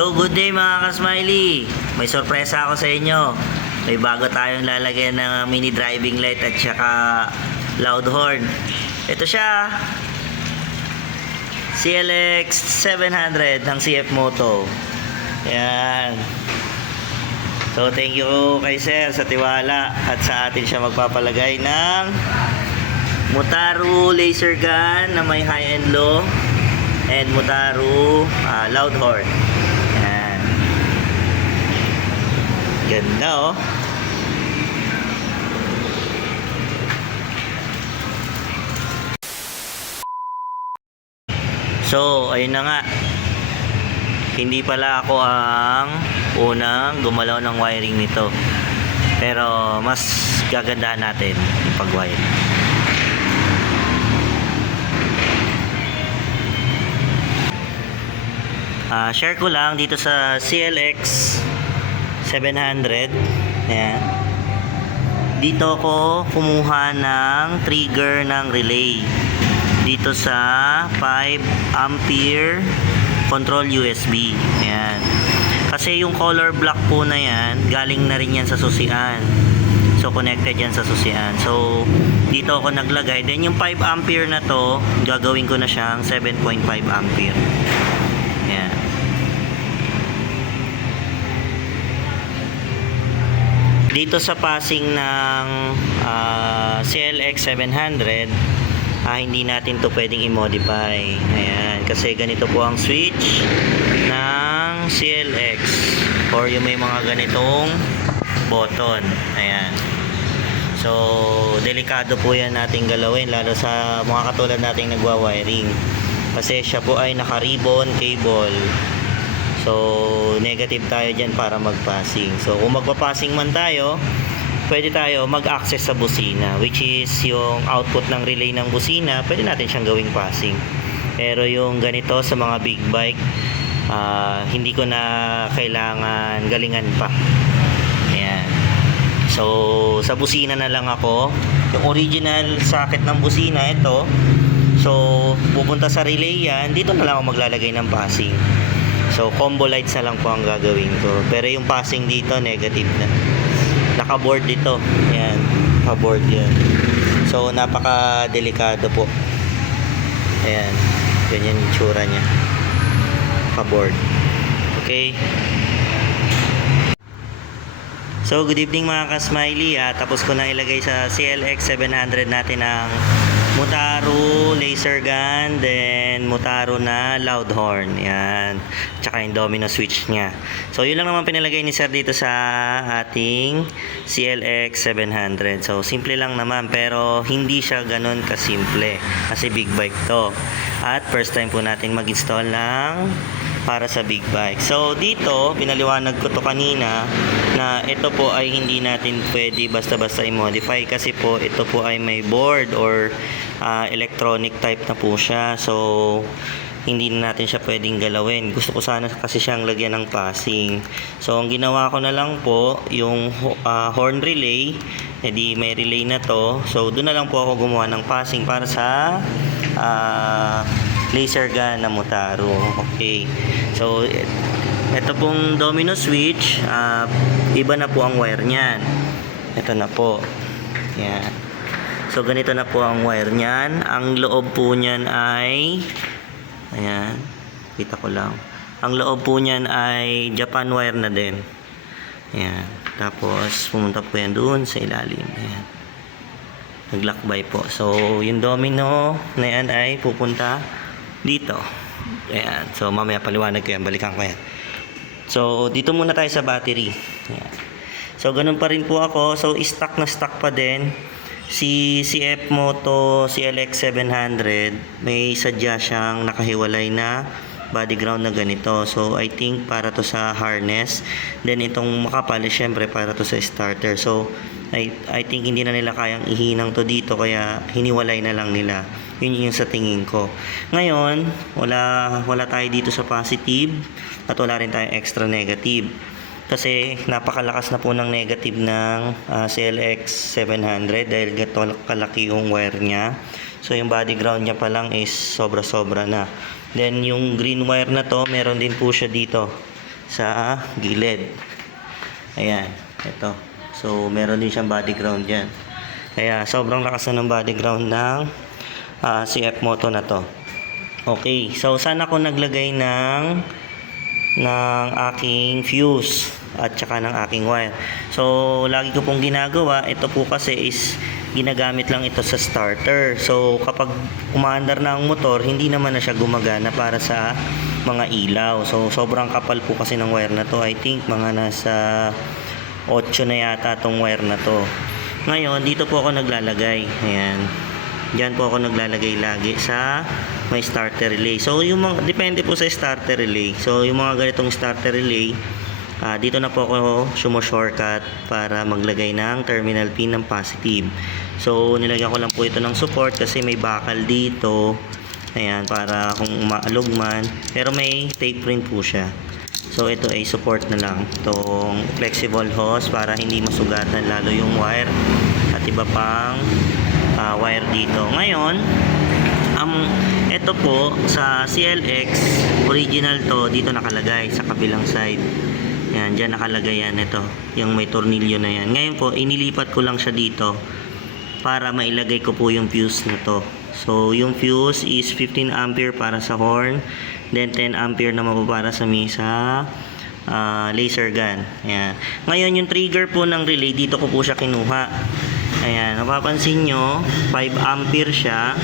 So good day mga ka-smiley. May sorpresa ako sa inyo. May bago tayong lalagyan ng mini driving light at saka loud horn. Ito siya, CLX 700 ng CF Moto. Yan. So thank you kay sir sa tiwala at sa atin siya magpapalagay ng Motaro laser gun na may high and low and Motaro loud horn. Yan. Ganda oh. So ayun na nga, hindi pala ako ang unang gumalaw ng wiring nito, pero mas gagandahan natin yung pag-wire. Share ko lang dito sa CLX 700. Ayan. Dito ako kumuha ng trigger ng relay dito sa 5 ampere control USB. Ayan. Kasi yung color block po na yan, galing na rin yan sa susian. So connected yan sa susian. So dito ako naglagay. Then yung 5 ampere na to, gagawin ko na siyang 7.5 ampere. Ayan. Dito sa passing ng CLX 700, hindi natin to pwedeng i-modify. Ayan, kasi ganito po ang switch ng CLX, or yung may mga ganitong button. Ayan. So delikado po yan nating galawin, lalo sa mga katulad nating nagwa-wiring, kasi siya po ay naka-ribbon cable. So negative tayo dyan para mag-passing. So kung magpa-passing man tayo, pwede tayo mag-access sa busina, which is yung output ng relay ng busina, pwede natin siyang gawing passing. Pero yung ganito sa mga big bike, hindi ko na kailangan galingan pa. Ayan. So sa busina na lang ako. Yung original socket ng busina, ito. So pupunta sa relay yan, dito na lang ako maglalagay ng passing. So combo lights na lang po ang gagawin ko. Pero yung passing dito, negative na. Naka-board dito. Ayan. Naka-board yan. So napaka-delikado po. Ayan. Ganyan yung tsura niya. Naka-board. Okay. So good evening mga ka-smiley. Tapos ko na ilagay sa CLX 700 natin ang Motaro laser gun, then Motaro na loud horn. Yan. Tsaka yung domino switch niya. So yun lang naman pinalagay ni sir dito sa ating CLX 700. So simple lang naman, pero hindi siya ganun kasimple kasi big bike to. At first time po natin mag-install ng para sa big bike. So dito, pinaliwanag ko to kanina na ito po ay hindi natin pwede basta-basta i-modify, kasi po ito po ay may board or electronic type na po siya. So hindi na natin siya pwedeng galawin. Gusto ko sana kasi siyang lagyan ng passing. So ang ginawa ko na lang po, yung horn relay, edi may relay na to. So doon na lang po ako gumawa ng passing para sa laser gun na Motaro. Okay. So ito pong domino switch, iba na po ang wire niyan. Ito na po. Yan. So ganito na po ang wire niyan. Ang loob po niyan ay, ayan, kita ko lang. Ang loob po niyan ay Japan wire na din. Ayan. Tapos pumunta po yan doon sa ilalim. Ayan. Naglakbay po. So yung domino na yan ay pupunta dito. Ayan. So mamaya paliwanag ko yan. Balikan ko yan. So dito muna tayo sa battery. Ayan. So ganun pa rin po ako. So stock na stock pa din. Si CF Moto CLX 700, may sadya siyang nakahiwalay na body ground na ganito. So I think para to sa harness. Then itong makapal, syempre para to sa starter. So I think hindi na nila kayang ihinang to dito, kaya hiniwalay na lang nila. Yun yung sa tingin ko. Ngayon, wala tayo dito sa positive at wala rin tayong extra negative. Kasi napakalakas na po ng negative ng CLX 700 dahil gato kalaki yung wire niya. So yung body ground niya pa lang is sobra-sobra na. Then yung green wire na to, meron din po siya dito sa gilid. Ayan, ito. So, meron din siyang body ground dyan. Kaya, sobrang lakas na ng body ground ng CF Moto na to. Okay, so saan ako naglagay ng aking fuse at saka ng aking wire. So, lagi ko pong ginagawa, ito po kasi is ginagamit lang ito sa starter. So, kapag umaandar na ang motor, hindi naman na siya gumagana para sa mga ilaw. So, sobrang kapal po kasi ng wire na to. I think mga nasa 8 na yata tong wire na to. Ngayon, dito po ako naglalagay. Ayan. Diyan po ako naglalagay lagi sa may starter relay. So, yung mga, depende po sa starter relay. So, yung mga ganitong starter relay, dito na po ako sumo-shortcut para maglagay ng terminal pin ng positive. So, nilagyan ko lang po ito ng support kasi may bakal dito. Ayan, para kung umaalog man. Pero may tape rin po siya. So, ito ay support na lang. Itong flexible hose para hindi masugatan lalo yung wire at iba pang wire dito. Ngayon, ito po sa CLX, original to, dito nakalagay sa kabilang side. Yan, dyan nakalagay yan ito. Yung may tornilyo na yan. Ngayon po, inilipat ko lang siya dito para mailagay ko po yung fuse na to. So, yung fuse is 15 ampere para sa horn. Then, 10 ampere naman po para sa laser gun. Ayan. Ngayon, yung trigger po ng relay, dito ko po siya kinuha. Ayan, napapansin nyo, 5 ampere siya.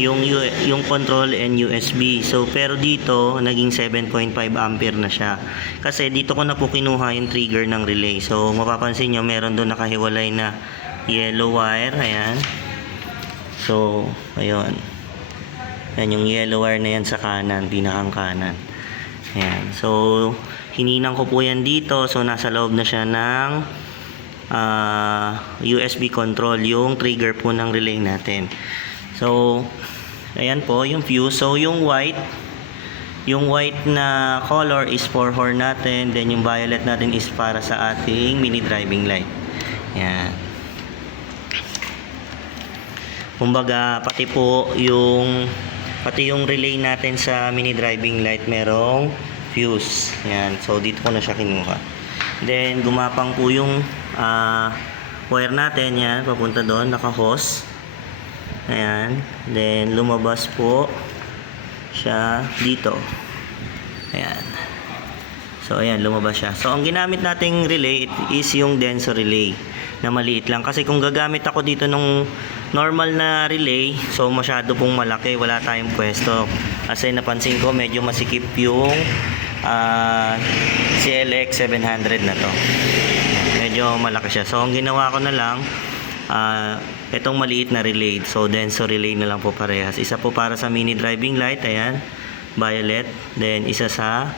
Yung control and USB. So, pero dito, naging 7.5 ampere na siya. Kasi dito ko na po kinuha yung trigger ng relay. So, mapapansin nyo, meron doon nakahiwalay na yellow wire. Ayan. So, ayun. Ayan yung yellow wire na yan sa kanan, pinakang kanan. Ayan. So, hininang ko po yan dito. So, nasa loob na siya ng USB control, yung trigger po ng relay natin. So, ayan po yung fuse. So, yung white na color is for horn natin. Then, yung violet natin is para sa ating mini driving light. Ayan. Kumbaga, pati yung relay natin sa mini driving light merong fuse. Ayan. So, dito ko na siya kinuha. Then, gumapang po yung wire natin. Yan, papunta doon. Naka-hose. Ayan. Then, lumabas po siya dito. Ayan. So, ayan, lumabas siya. So, ang ginamit nating relay is yung Denso relay na maliit lang. Kasi kung gagamit ako dito nung normal na relay, so masyado pong malaki. Wala tayong pwesto. Kasi napansin ko, medyo masikip yung CLX 700 na to. Medyo malaki siya. So, ang ginawa ko na lang, itong maliit na relay. So, Denso relay na lang po parehas. Isa po para sa mini driving light. Ayan. Violet. Then, isa sa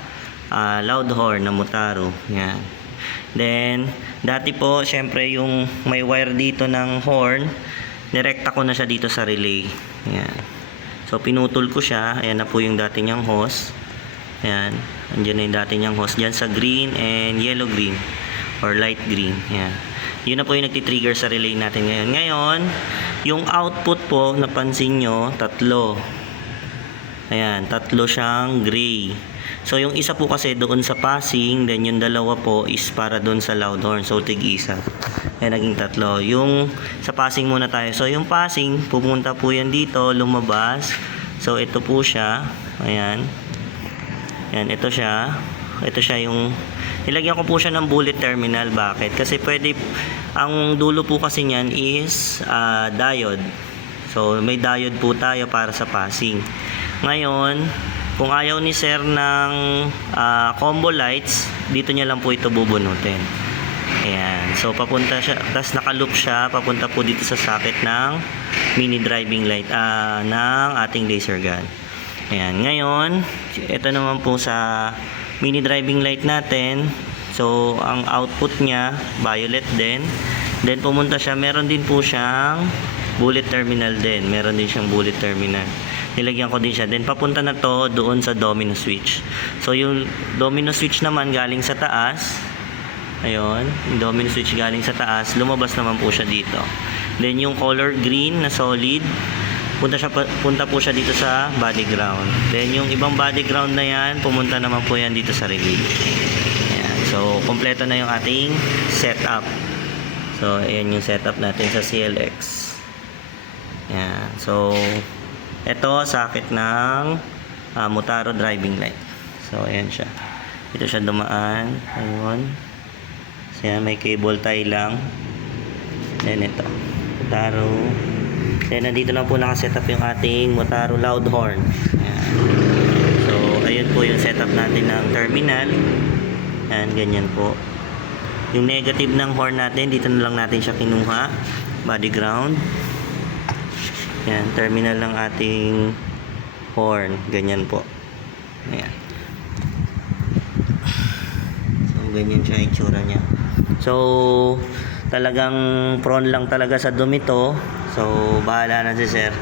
loud horn na Motaro. Ayan. Then, dati po, syempre, yung may wire dito ng horn, nirekta ko na siya dito sa relay. Ayan. So, pinutol ko siya. Ayan na po yung dati niyang hose. Ayan. Andiyan na yung dati niyang hose. Diyan sa green and yellow green. Or light green. Ayan. Yun na po yung nagtitrigger sa relay natin ngayon. Ngayon, yung output po, napansin nyo, tatlo. Ayan, tatlo siyang gray. So, yung isa po kasi doon sa passing, then yung dalawa po is para doon sa loud horn. So, tig-isa. Ayan, naging tatlo. Yung sa passing muna tayo. So, yung passing, pumunta po yan dito, lumabas. So, ito po siya. Ayan. Ayan, ito siya. Ito siya yung nilagyan ko po siya ng bullet terminal. Bakit? Kasi pwede, ang dulo po kasi niyan is diode. So, may diode po tayo para sa passing. Ngayon, kung ayaw ni sir ng combo lights, dito niya lang po ito bubunutin. Ayan. So, papunta siya, tapos nakaloop siya, papunta po dito sa socket ng mini driving light, ng ating laser gun. Ayan. Ngayon, ito naman po sa mini driving light natin. So, ang output niya, violet din. Then, pumunta siya, meron din po siyang bullet terminal din. Meron din siyang bullet terminal. Nilagyan ko din siya. Then, papunta na to doon sa domino switch. So, yung domino switch naman galing sa taas. Ayun. Yung domino switch galing sa taas. Lumabas naman po siya dito. Then, yung color green na solid. punta po siya dito sa body ground. Then yung ibang body ground na yan, pumunta naman po yan dito sa reveal. Ayan. So, kompleto na yung ating setup. So, ayan yung setup natin sa CLX. Ayan. So, ito, sakit ng Motaro driving light. So, ayan siya. Ito siya dumaan. Ayun. So, ayan, may cable tie lang. Then, ito. Motaro. Then, nandito na po nakasetup yung ating Motaro loud horn. Ayan. So, ayun po yung setup natin ng terminal. Ayan, ganyan po. Yung negative ng horn natin, dito na lang natin siya kinuha. Body ground. Ayan, terminal ng ating horn. Ganyan po. Ayan. So, ganyan siya itsura niya. So, talagang prone lang talaga sa dumi to. So, bahala na si sir.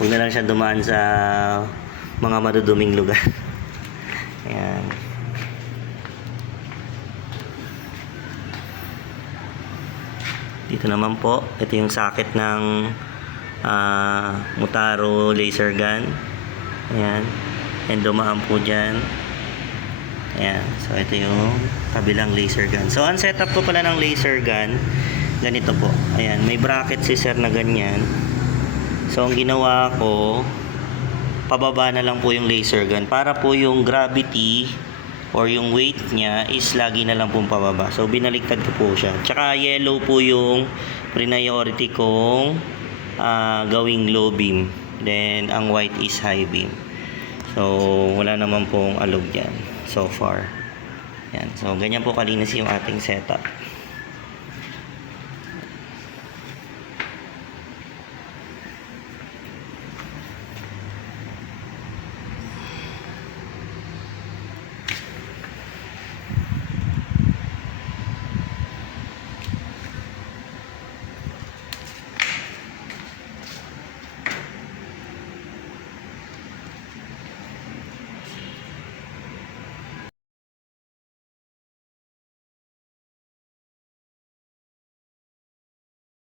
Huwag na lang siya dumaan sa mga maduduming lugar. Ayan. Dito naman po, ito yung socket ng Motaro laser gun. Ayan. And dumaan po dyan. Ayan. So, ito yung kabilang laser gun. So, ang setup ko pala ng laser gun, ganito po. Ayan, may bracket si sir na ganyan. So, ang ginawa ko, pababa na lang po yung laser gun para po yung gravity or yung weight niya is lagi na lang pong pababa. So, binaliktad ko po siya. Tsaka yellow po yung priority kong gawing low beam. Then, ang white is high beam. So, wala naman pong alog yan so far. Yan. So, ganyan po kalinis yung ating setup.